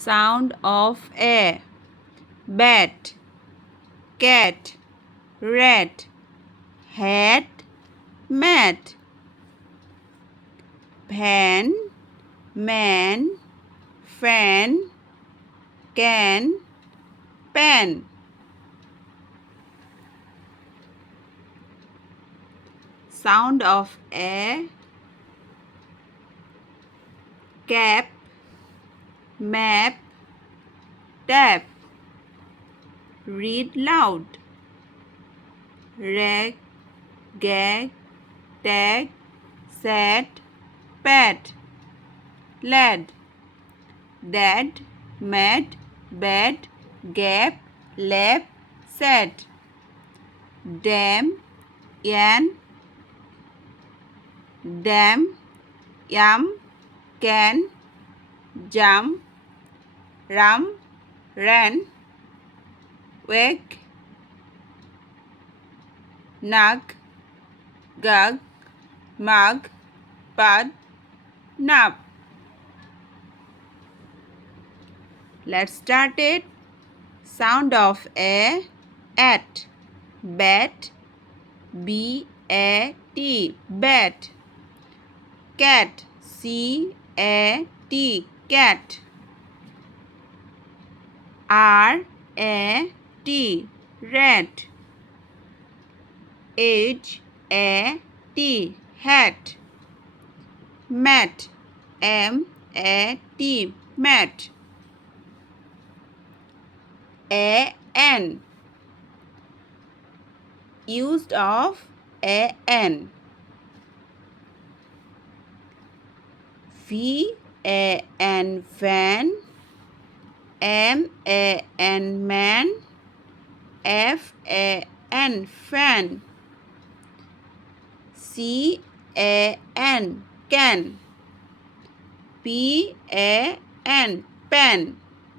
Sound of A. Bat, cat, rat, hat, mat. Van, man, fan, can, pen. Sound of A. Cap, map, tap. Read loud. Rag, gag, tag, sat, pat. Lad, dad, mad, bad, gap, lap, sat. Dam, yan, dam, yam, can, jump, rum, ran, wake, nug, gug, mug, bud, nub. Let's start it. Sound of A. At, bat, B-A-T, bat. Cat, C-A-T, cat. R-A-T, rat. H-A-T, hat. Mat, M-A-T, mat. A-N, used of A-N. V-A-N, van. M-A-N, man. F-A-N, fan. C-A-N, can. P-A-N, pen.